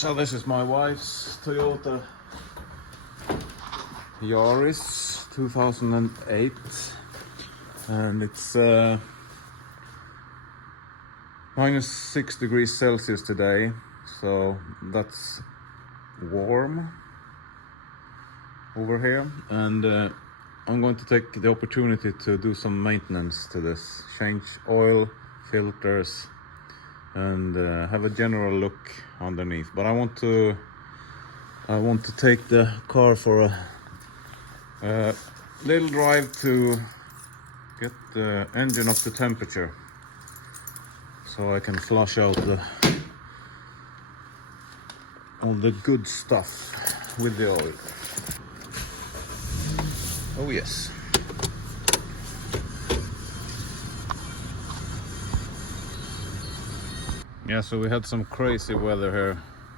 So this is my wife's Toyota Yaris 2008, and it's -6 degrees Celsius today, so that's warm over here. And I'm going to take the opportunity to do some maintenance to this, change oil, filters, and have a general look underneath. But I want to take the car for a little drive to get the engine up to temperature, so I can flush out all the good stuff with the oil. Oh yes. Yeah, so we had some crazy weather here,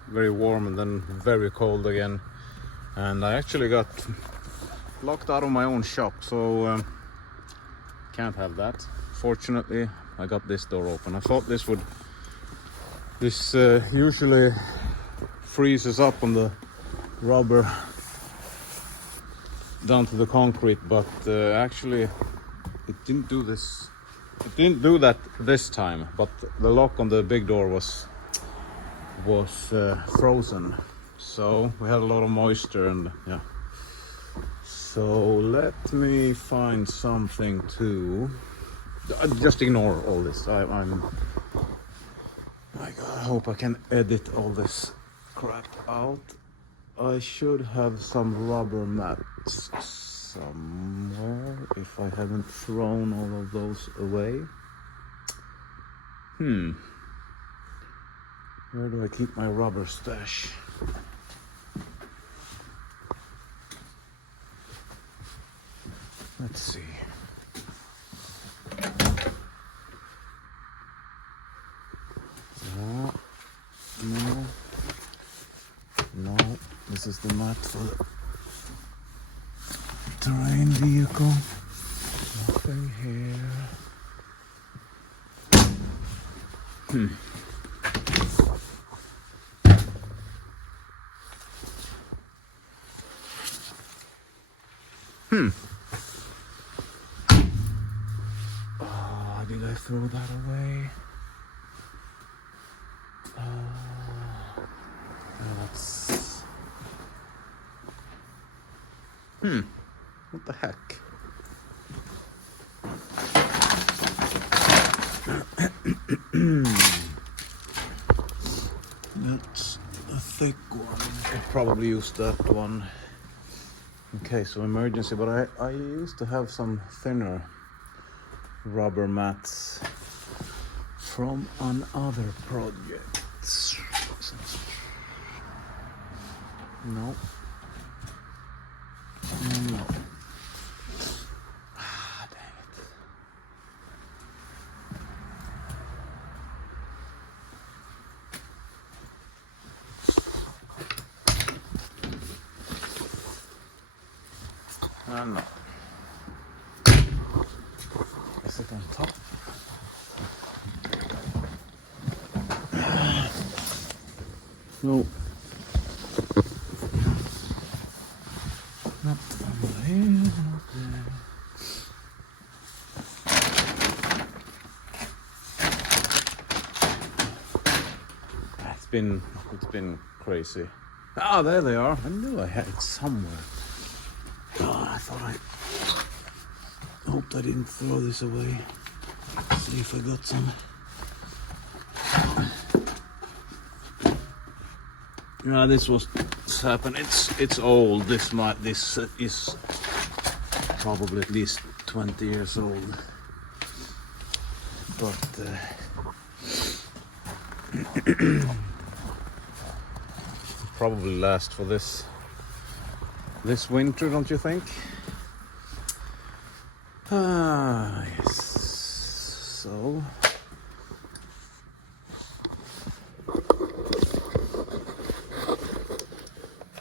very warm and then very cold again, and I actually got locked out of my own shop, so can't have that. Fortunately, I got this door open. I thought this usually freezes up on the rubber down to the concrete, but actually it didn't do this. It didn't do that this time, but the lock on the big door was frozen, so we had a lot of moisture, and yeah. So let me find something to just ignore all this. I hope I can edit all this crap out. I should have some rubber mats somewhere, if I haven't thrown all of those away. Where do I keep my rubber stash? Let's see. No, this is the mat for the terrain vehicle. Nothing here. Oh, did I throw that away? That's... What the heck? That's a thick one. I'll probably use that one. Okay, so emergency, but I used to have some thinner rubber mats from another project. No. No. Ah, dang it. No. Is it on top? No. Not over here, not there. It's been crazy. Ah, there they are. I knew I had it somewhere. Oh, I hoped I didn't throw this away. Let's see if I got some. Yeah, this was happened. It's old. This is probably at least 20 years old. But probably last for this winter, don't you think? Ah, yes. So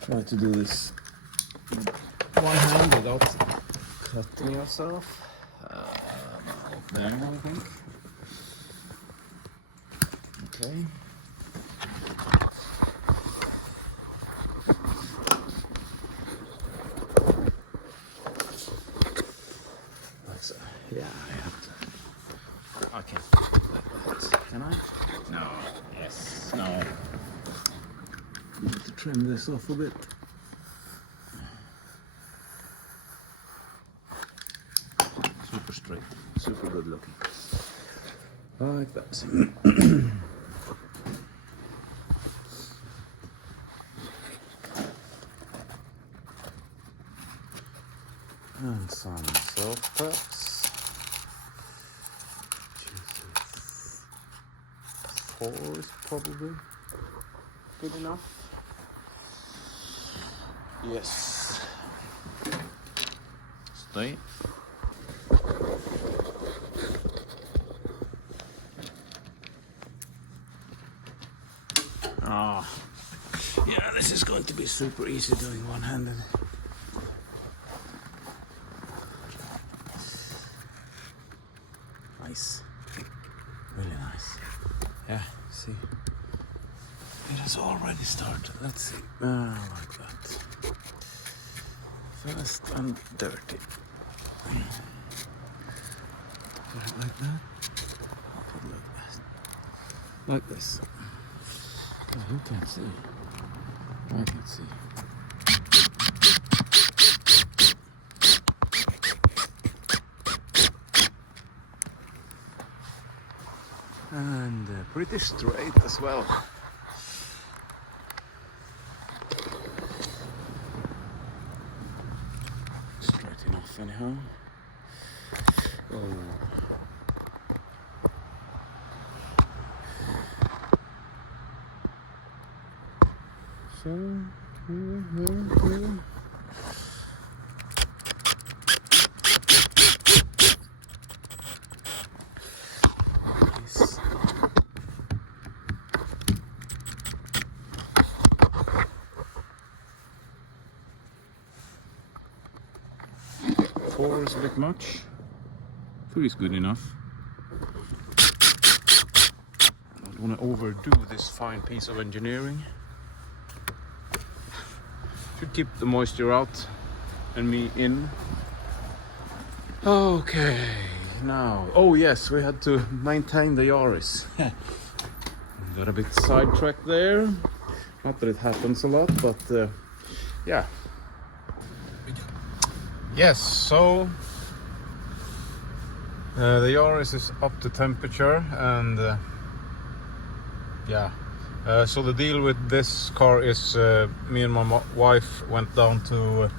try to do this one hand without cutting yourself. There, I think. Okay. Need to trim this off a bit. Super straight, super good looking. Like that. And some soft taps. 4 is probably good enough. Yes. Stay. Ah, yeah, this is going to be super easy doing one-handed. Nice, really nice. Yeah, see, it has already started. Let's see, like that. Fast and dirty. Put it like that. Put it like this. Like this. Oh, you can't see. I can see. And pretty straight as well. Straight enough anyhow. Oh. So, here. Nice. Four is a bit much. 3 is good enough. I don't want to overdo this fine piece of engineering. Should keep the moisture out and me in. Okay, now, oh yes, we had to maintain the Yaris. Got a bit sidetracked there. Not that it happens a lot, but yeah. Yes, so the Yaris is up to temperature, and yeah. So the deal with this car is me and my wife went down to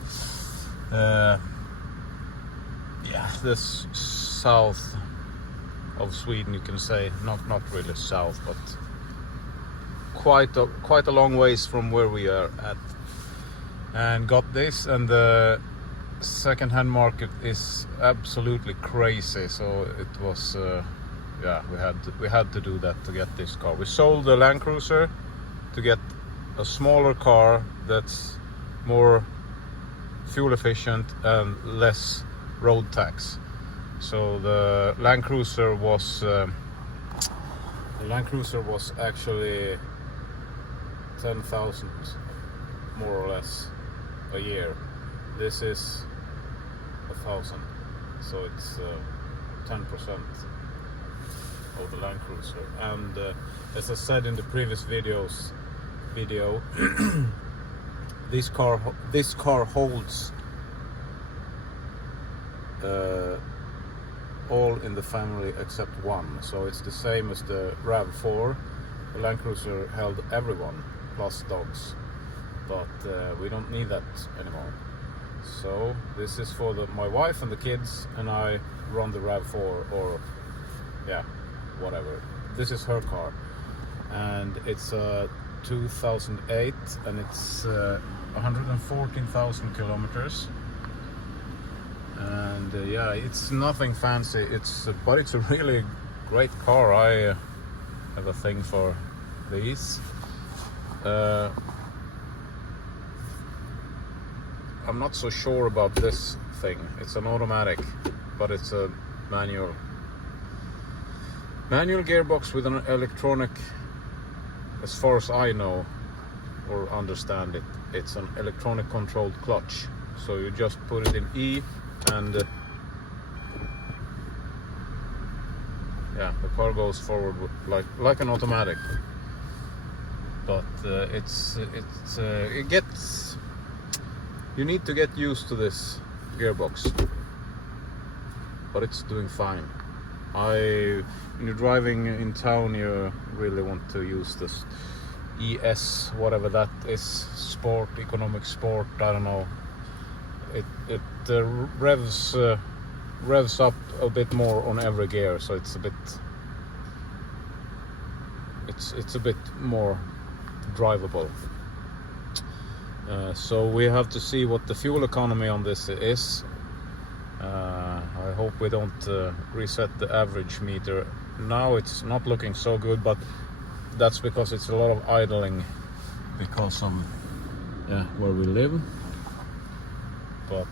yeah, this south of Sweden, you can say. Not really south, but quite a long ways from where we are at, and got this. And the second-hand market is absolutely crazy, so it was yeah, we had to do that to get this car. We sold the Land Cruiser to get a smaller car that's more fuel efficient and less road tax. So the Land Cruiser was actually 10,000 more or less a year. This is 1,000, so it's 10% of the Land Cruiser. And as I said in the previous video, this car holds all in the family except one. So it's the same as the RAV4. The Land Cruiser held everyone plus dogs, but we don't need that anymore. So this is for my wife and the kids, and I run the RAV4, or yeah, whatever. This is her car, and it's 2008, and it's 114,000 kilometers. And yeah, it's nothing fancy. But it's a really great car. I have a thing for these. I'm not so sure about this thing. It's an automatic, but it's a manual gearbox with an electronic, as far as I know or understand it. It's an electronic controlled clutch. So you just put it in E, and yeah, the car goes forward like an automatic. but it gets, you need to get used to this gearbox, but it's doing fine. When you're driving in town, you really want to use this ES, whatever that is, sport, economic sport, I don't know. It revs up a bit more on every gear, so it's a bit more drivable. So we have to see what the fuel economy on this is. I hope we don't reset the average meter. Now it's not looking so good, but that's because it's a lot of idling because of where we live. But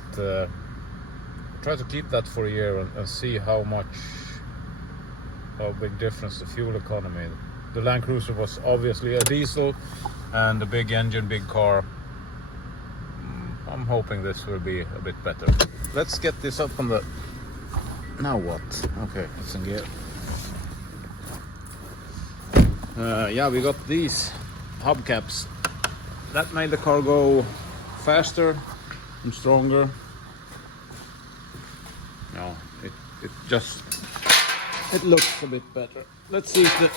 try to keep that for a year and see how big difference the fuel economy. The Land Cruiser was obviously a diesel and a big engine, big car. I'm hoping this will be a bit better. Let's get this up on the... Now what? Okay, it's in gear. Yeah, we got these hubcaps. That made the car go faster and stronger. No, it looks a bit better. Let's see if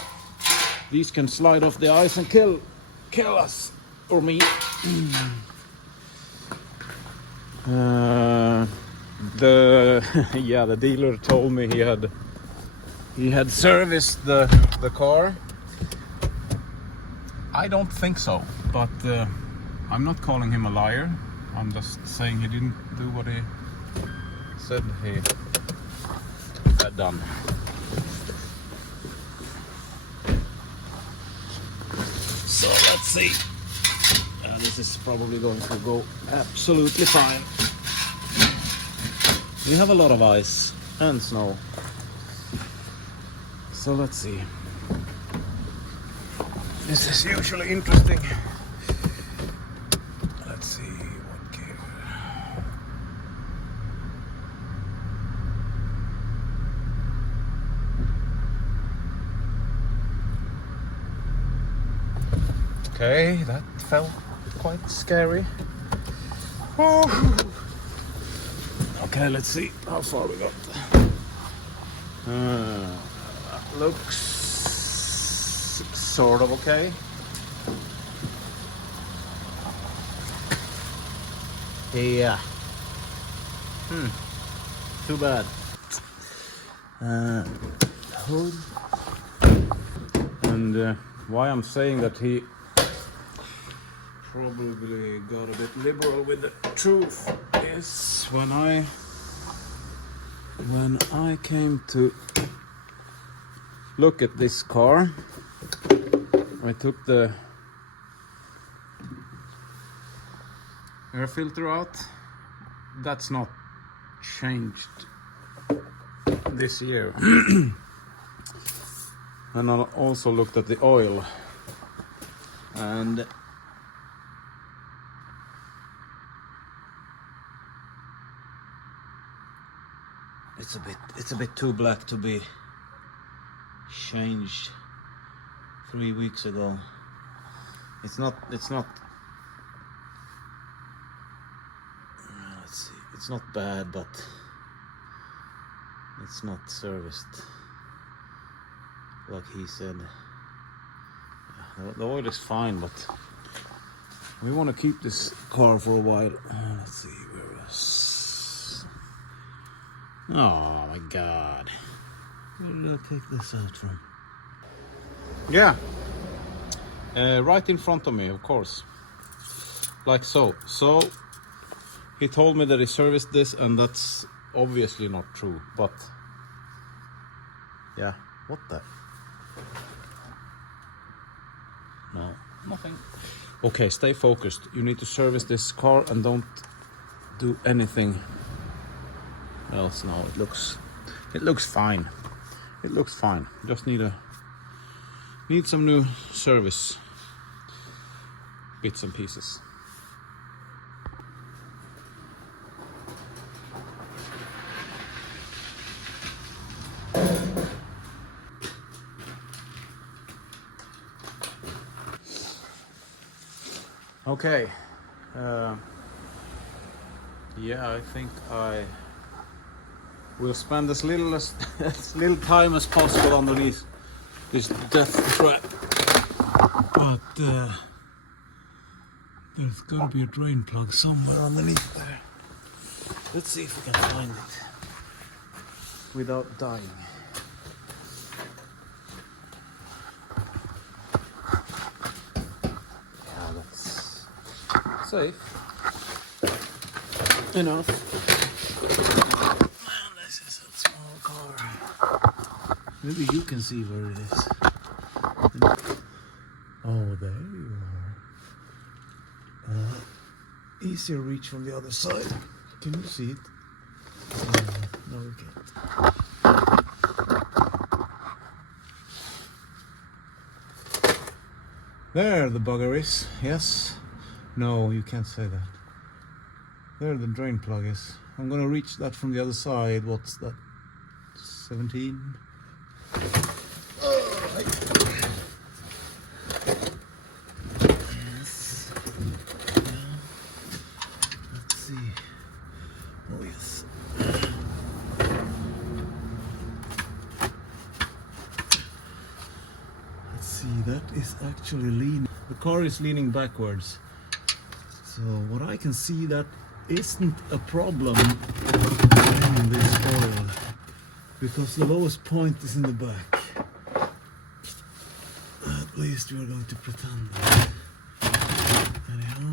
these can slide off the ice and kill us or me. The dealer told me he had serviced the car. I don't think so, but I'm not calling him a liar. I'm just saying he didn't do what he said he had done. So let's see. This is probably going to go absolutely fine. We have a lot of ice and snow. So let's see. This is usually interesting. Let's see what gear. Okay, that felt quite scary. Oh. Okay, let's see how far we got. That looks sort of okay. Yeah. Too bad. Hood. And why I'm saying that he probably got a bit liberal with the truth is when I came to look at this car, I took the air filter out. That's not changed this year. And I also looked at the oil, and it's a bit too black to be changed 3 weeks ago. It's not let's see, it's not bad, but it's not serviced like he said. The oil is fine, but we want to keep this car for a while. Let's see, where is... Oh my god. Where did I take this out from? Yeah. Right in front of me, of course. Like so. So, he told me that he serviced this, and that's obviously not true, but... Yeah, what the... No, nothing. Okay, stay focused. You need to service this car and don't do anything else now. It looks fine. It looks fine. Just need some new service bits and pieces. Okay. Yeah, I think I will spend as little as little time as possible underneath this death trap. But there's gotta be a drain plug somewhere underneath there. Let's see if we can find it without dying. Yeah, that's safe enough. Man, this is a small car. Maybe you can see where it is. Oh, there you are. Easier reach from the other side. Can you see it? No, we can't. There the bugger is. Yes. No, you can't say that. There the drain plug is. I'm gonna reach that from the other side. What's that? 17? Yes. Yeah. Let's see. Oh yes. Let's see, that is actually leaning. The car is leaning backwards. So what I can see, that isn't a problem in this oil, because the lowest point is in the back. At least we are going to pretend that. Anyhow,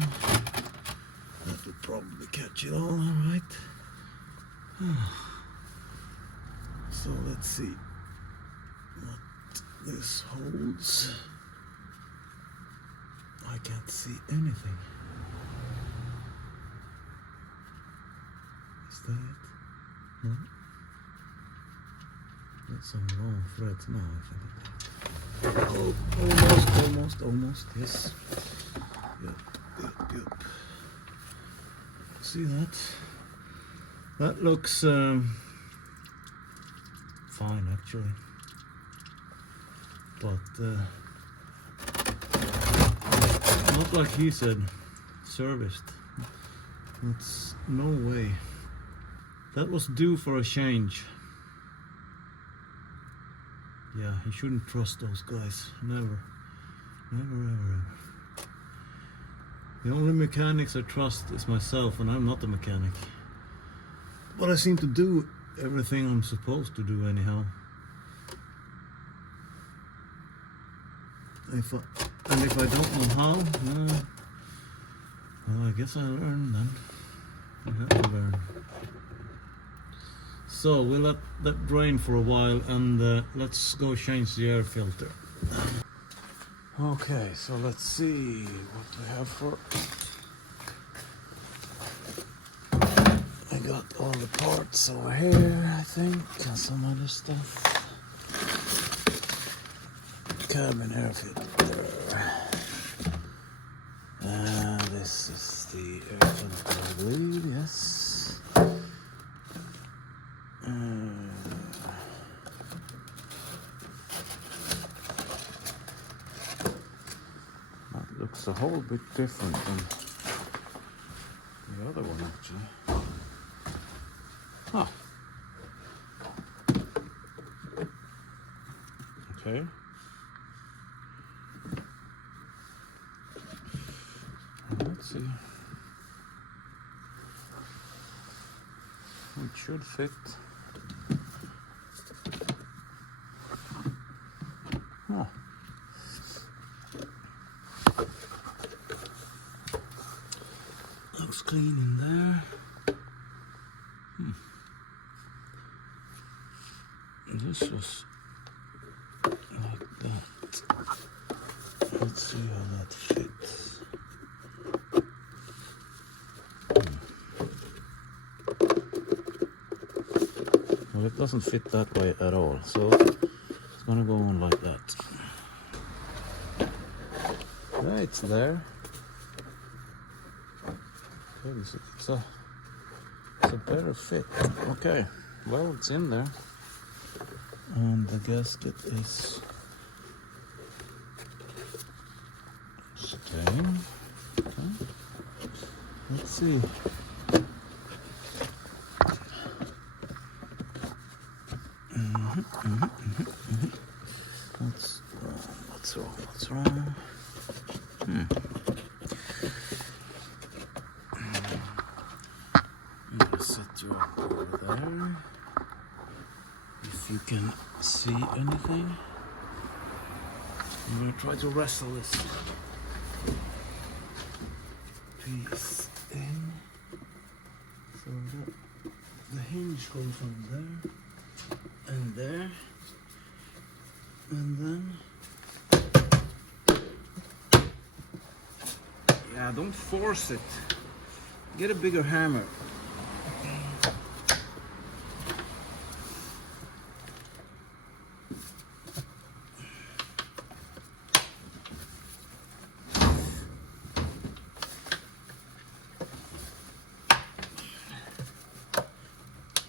that will probably catch it all right. So let's see what this holds. I can't see anything. Is that it? No? That's some long threads now, I think. Oh, almost, yes. Yep. See that? That looks fine, actually. But not like he said, serviced. It's no way. That was due for a change. Yeah, you shouldn't trust those guys. Never. Ever. The only mechanics I trust is myself, and I'm not a mechanic. But I seem to do everything I'm supposed to do anyhow. If I don't know how, well, I guess I learn then. I have to learn. So we'll let that drain for a while, and let's go change the air filter. Okay, so let's see what we have for. I got all the parts over here, I think, and some other stuff. Cabin air filter. This is the air filter, I believe, yes. That looks a whole bit different than the other one, actually. Huh. Okay. Let's see. It should fit. Huh. Looks clean in there. This was like that. Let's see how that fits. Well, it doesn't fit that way at all, so it's gonna go on like that. Yeah, it's there. Okay, it's a better fit. Okay, well, it's in there. And the gasket is staying. Okay. Let's see. What's wrong? What's wrong? I'm gonna set you up over there. If you can see anything. I'm gonna try to wrestle this piece in. So the hinge goes from there and there. And then, yeah, don't force it. Get a bigger hammer.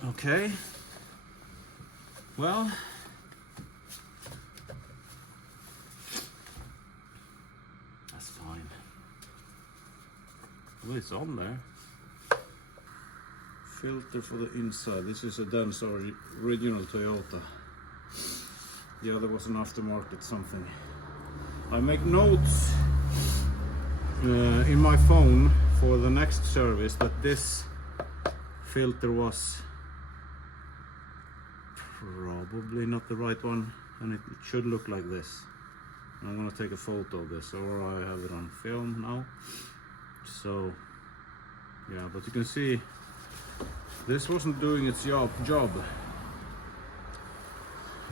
Okay. Well, that's fine. Well, it's on there. Filter for the inside. This is a Denso original Toyota. The other was an aftermarket something. I make notes in my phone for the next service that this filter was probably not the right one, and it should look like this. I'm gonna take a photo of this, or I have it on film now. So yeah, but you can see this wasn't doing its job. You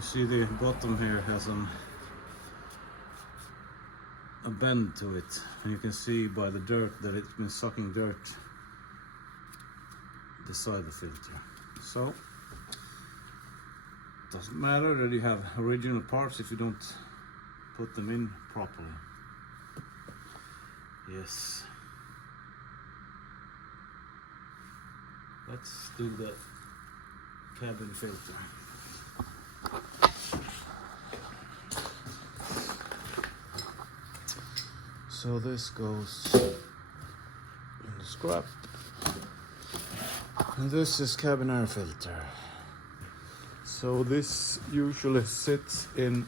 see the bottom here has a bend to it, and you can see by the dirt that it's been sucking dirt beside the filter. So doesn't matter that you have original parts if you don't put them in properly. Yes. Let's do the cabin filter. So this goes in the scrap. And this is cabin air filter. So this usually sits in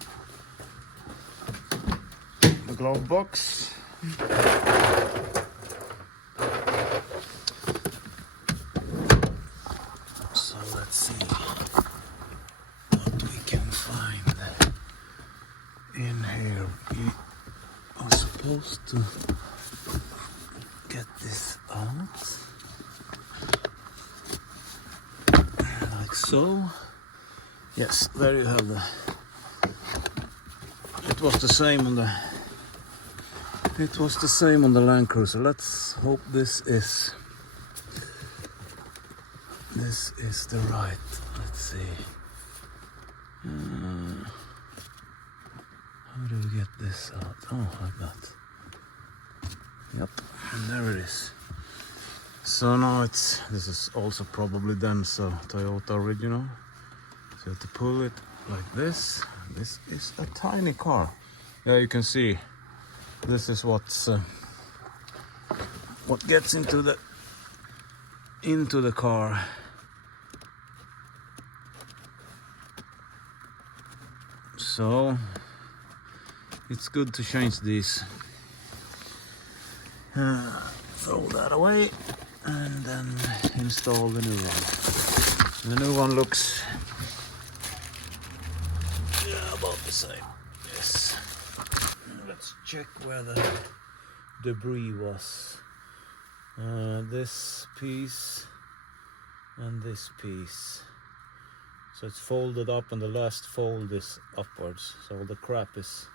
the glove box. So let's see what we can find in here. We are supposed to get this out like so. Yes, there you have the. It was the same on the Land Cruiser. Let's hope this is the right. Let's see. How do we get this out? Oh, like that. Yep, and there it is. So now this is also probably Denso Toyota original. So you have to pull it like this. This is a tiny car. Yeah, you can see this is what gets into the car. So it's good to change these. Throw that away and then install the new one. The new one looks about the same. Yes. Let's check where the debris was. This piece and this piece. So it's folded up and the last fold is upwards. So the crap is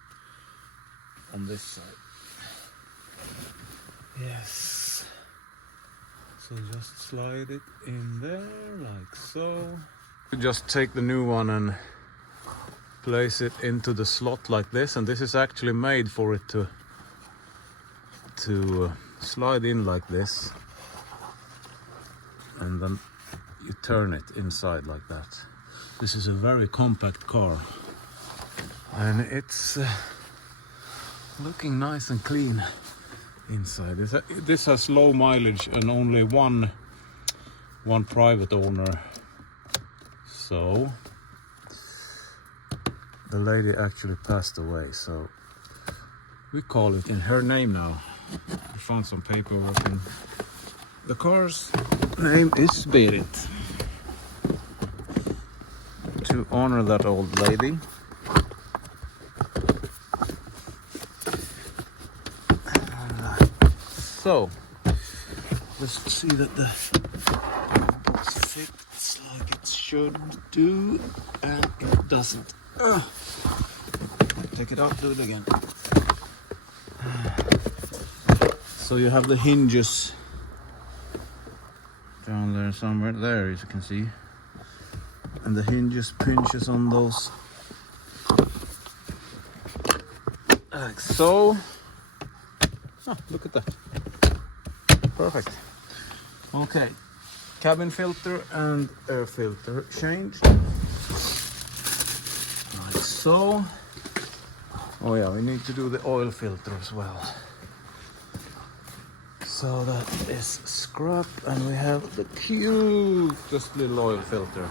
on this side. Yes. So just slide it in there like so. Just take the new one and place it into the slot like this, and this is actually made for it to slide in like this, and then you turn it inside like that. This is a very compact car, and it's looking nice and clean. inside. This has low mileage and only one private owner. So the lady actually passed away, so we call it in her name now. We found some paperwork and the car's name is Berit. To honor that old lady. So just see that the box fits like it should do, and it doesn't. Take it out, do it again. So you have the hinges down there somewhere, there as you can see, and the hinges pinches on those like so. Oh, look at that. Perfect. Okay, cabin filter and air filter changed like so. Oh yeah, we need to do the oil filter as well. So that is scrap, and we have the cutest little oil filter.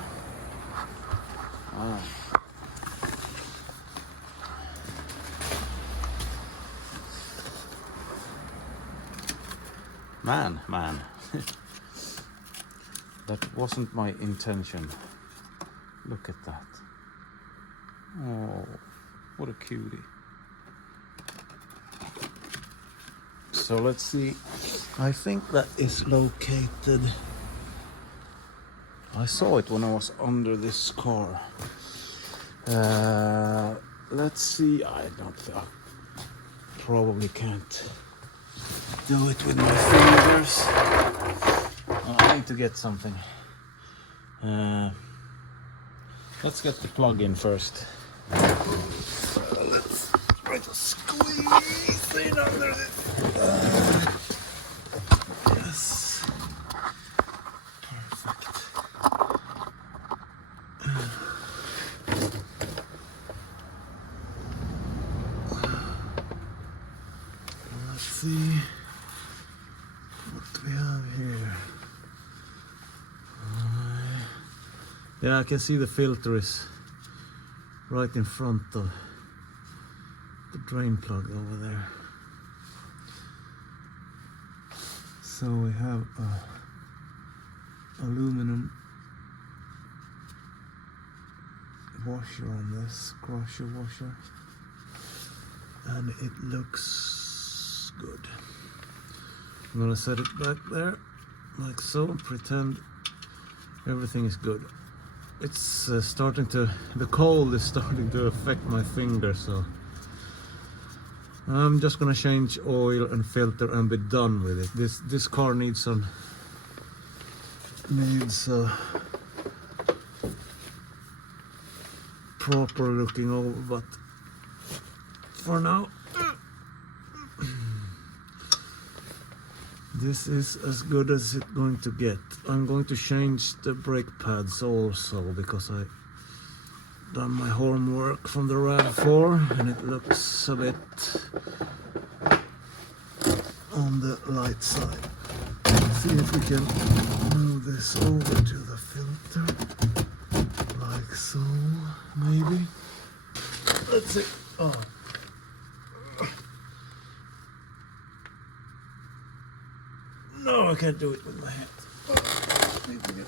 Man. That wasn't my intention. Look at that. Oh, what a cutie. So let's see. I think that is located. I saw it when I was under this car. Let's see. I probably can't do it with my fingers. I need to get something. Let's get the plug in first. Let's try to squeeze in under it. Yes. Perfect. Let's see what we have here. Yeah, I can see the filter is right in front of the drain plug over there. So we have a aluminum washer on this, crusher washer, and it looks good. I'm gonna set it back there like so and pretend everything is good. It's the cold is starting to affect my finger, so I'm just gonna change oil and filter and be done with it. This car needs a proper looking over, but for now this is as good as it's going to get. I'm going to change the brake pads also because I done my homework from the RAV4 and it looks a bit on the light side. Let's see if we can move this over to the filter like so, maybe. Let's see. Oh. No, I can't do it with my hands. Need to get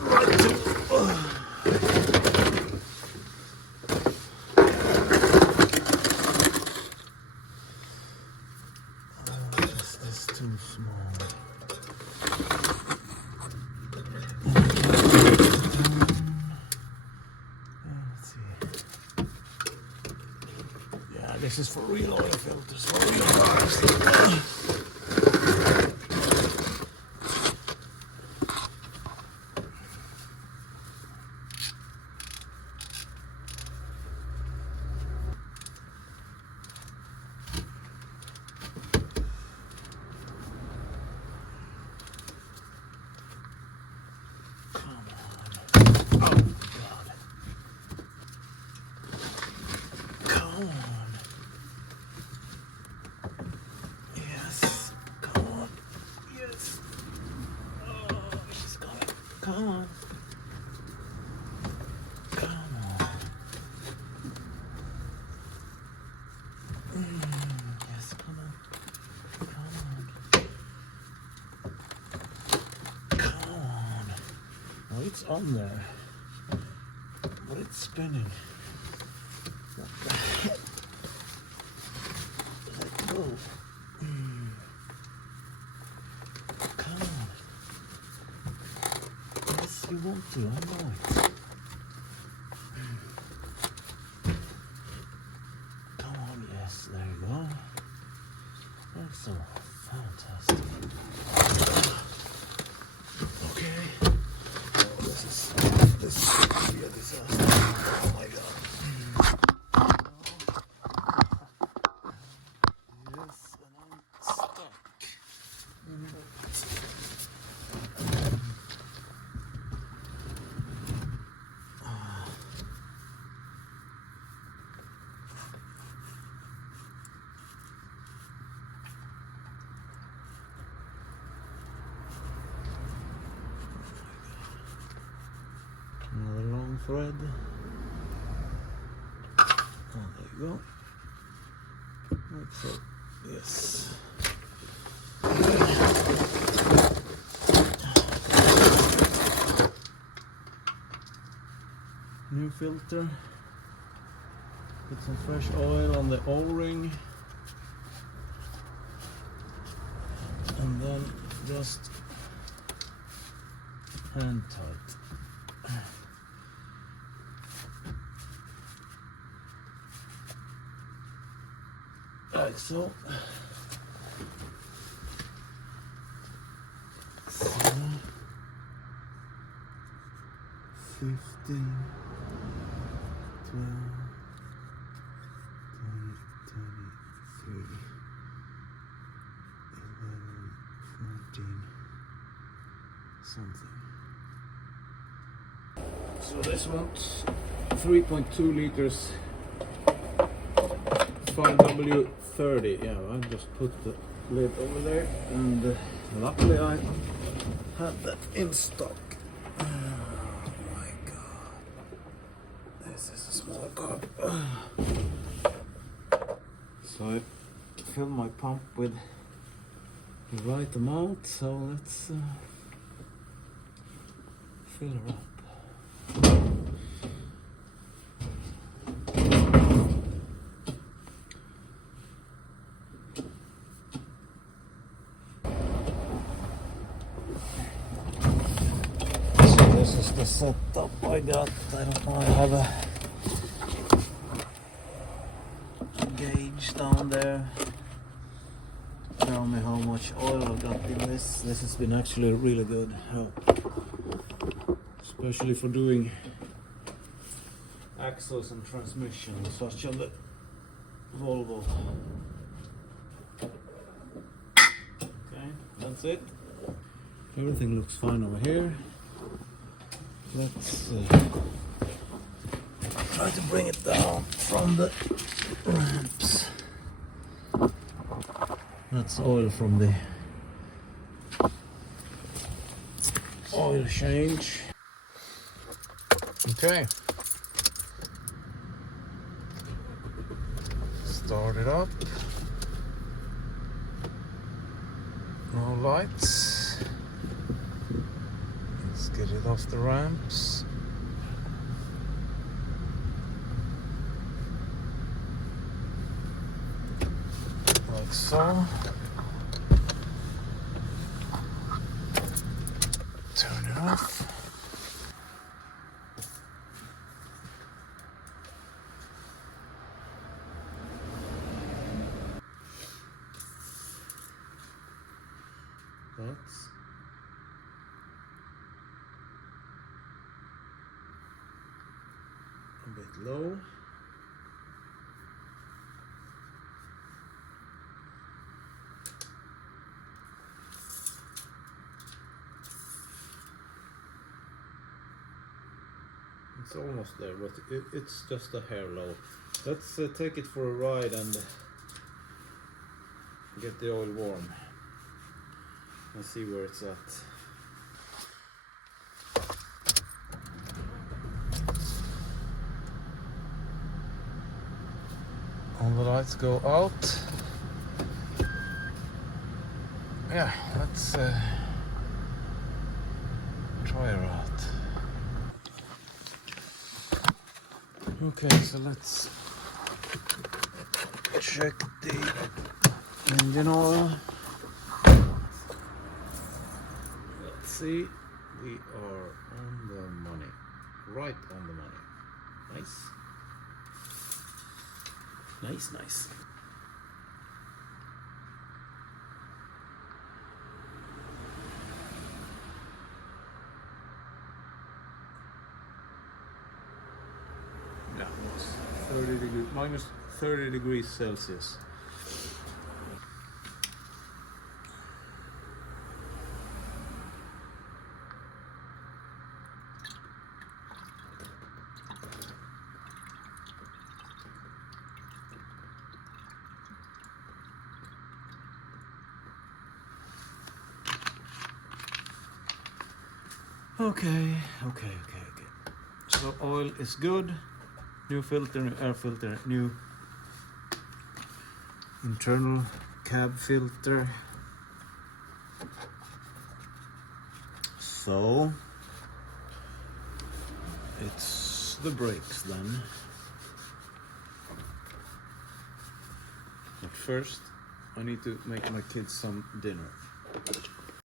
right to. Is this too small? Let's see. Yeah, this is for real oil filters, for real cars. Come on. Come on. Yes, come on. Come on. Come on. Oh, it's on there. But it's spinning. What the heck? Let go. Come on. Yes, you want to, I know it. Come on, yes, there you go. That's so fantastic. Okay. Oh, this is a disaster. Oh my god. Yes, and I'm stuck. Another long thread. Oh, there you go. Like so. Yes. New filter. Put some fresh oil on the O-ring. And then just hand tight. Like so. So 15, 12, 23, 11, 14, something. So this one's 3.2 liters 5W30. Yeah, I just put the lid over there, and luckily I had that in stock. Oh my god, this is a small cup. So I filled my pump with the right amount, so let's fill her up. This is the setup I got. I don't know, I have a gauge down there. Tell me how much oil I got in this. This has been actually really good help. Especially for doing axles and transmission and such on the Volvo. Okay, that's it. Everything looks fine over here. Let's try to bring it down from the ramps. That's oil from the oil change. Okay. Start it up. No lights. Let's get it off the ramps. Like so. Turn it off. That's a bit low. It's almost there, but it's just a hair low. Let's take it for a ride and get the oil warm and see where it's at. let's go out. Yeah, let's try her out. Okay, so let's check the engine oil. Let's see, we are on the money, right on the money. Nice. Nice, nice. Yeah, it's 30 degrees, minus 30 degrees Celsius. Okay. So oil is good. New filter, new air filter, new internal cab filter. So it's the brakes then. But first I need to make my kids some dinner.